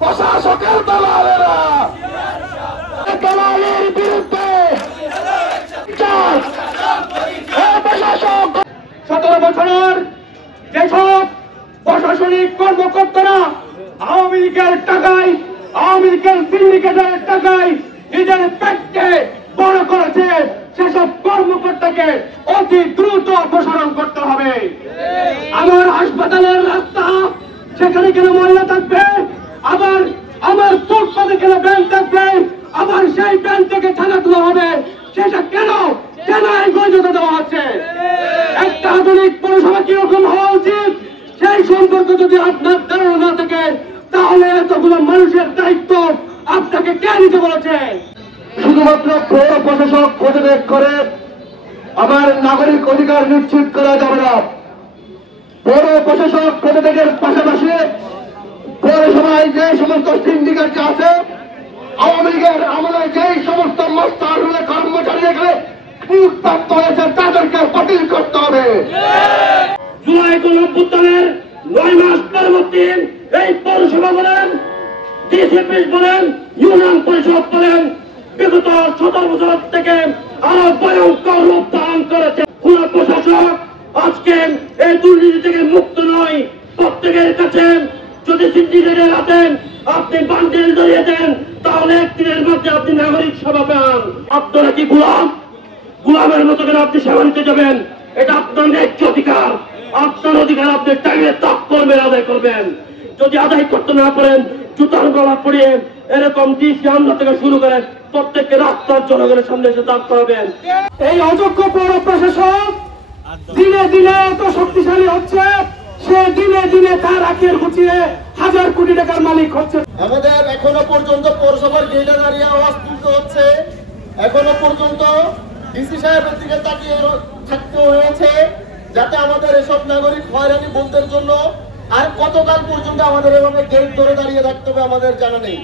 প্রশাসকের দালালেরা দালালের বিরুদ্ধে 17 বছরের যেসব প্রশাসনিক কর্মকর্তারা আওয়ামী লীগের টাকায়, আওয়ামী লীগের সিন্ডিকেটের টাকায় নিজের পেটকে বড় করেছে, সেসব কর্মকর্তাকে অতি দ্রুত অপসারণ করতে হবে। আমার হাসপাতালের রাস্তা সেখানে কেন ময়লা থাকবে, আবার আমার ফুটপাতে কেন ব্যাংক থাকবে, আবার সেই ব্যাংক থেকে ছাড়া তোলা হবে, সেটা কেন কেন এই বৈধতা দেওয়া হচ্ছে? একটা আধুনিক পৌরসভা কিরকম হওয়া উচিত সেই সম্পর্কে যদি আপনার ধারণা না থাকে, তাহলে এতগুলো মানুষের দায়িত্ব আপনাকে কে নিতে বলেছে? শুধুমাত্র পৌর প্রশাসক পদত্যাগ করে আমার নাগরিক অধিকার নিশ্চিত করা যাবে না। পৌর প্রশাসক পদত্যাগের পাশাপাশি পৌরসভায় যে সমস্ত সিন্ডিকেট আছে, আওয়ামী লীগের আমলে যেই সমস্ত মস্তারুলে কর্মচারী এখানে নিয়োগপ্রাপ্ত হয়েছে তাদেরকে বাতিল করতে হবে। জুলাই গণঅভ্যুত্থানের 9 মাস পরবর্তী এই পৌরসভা বলেন, ডিসি বলেন, ইউনিয়ন পরিষদ বলেন, বিগত 17 বছর থেকে আরো ভয়ঙ্কর রূপ ধারণ করেছে। কোন প্রশাসক আজকে এই দুর্নীতি থেকে মুক্ত নয়। প্রত্যেকের কাছে যদি সিন্ডিকেটের হাতে আপনি বান্ডিল ধরিয়ে দেন, তাহলে একদিনের মধ্যে আপনি নাগরিক সেবা পান। আপনারা কি গোলাম? গোলামের মতো করে আপনি সেবা নিতে যাবেন? এটা আপনার ন্যায্য অধিকার। আপনার অধিকার আপনি টাইমে তাপ করবেন, আদায় করবেন। যদি আদায় করতে না পারেন, জুতার গলা পড়িয়ে এরকম ডিসি আমরা থেকে শুরু করে প্রত্যেককে রাস্তার জনগণের সামনে এসে দাঁড় করাবেন। এই অযোগ্য পৌর প্রশাসক দিনে দিনে এত শক্তিশালী হচ্ছে, সে দিনে দিনে তার আখের গুছিয়ে 1000 কোটি টাকার মালিক হচ্ছে। আমাদের এখনো পর্যন্ত পৌরসভার গেটে দাঁড়িয়ে আওয়াজ তুলতে হচ্ছে, এখনো পর্যন্ত ডিসি সাহেবের দিকে তাকিয়ে থাকতে হয়েছে, যাতে আমাদের এসব নাগরিক হয়রানি বন্ধের জন্য। আর কতকাল পর্যন্ত আমাদের এভাবে গেট ধরে দাঁড়িয়ে থাকতে হবে আমাদের জানা নেই।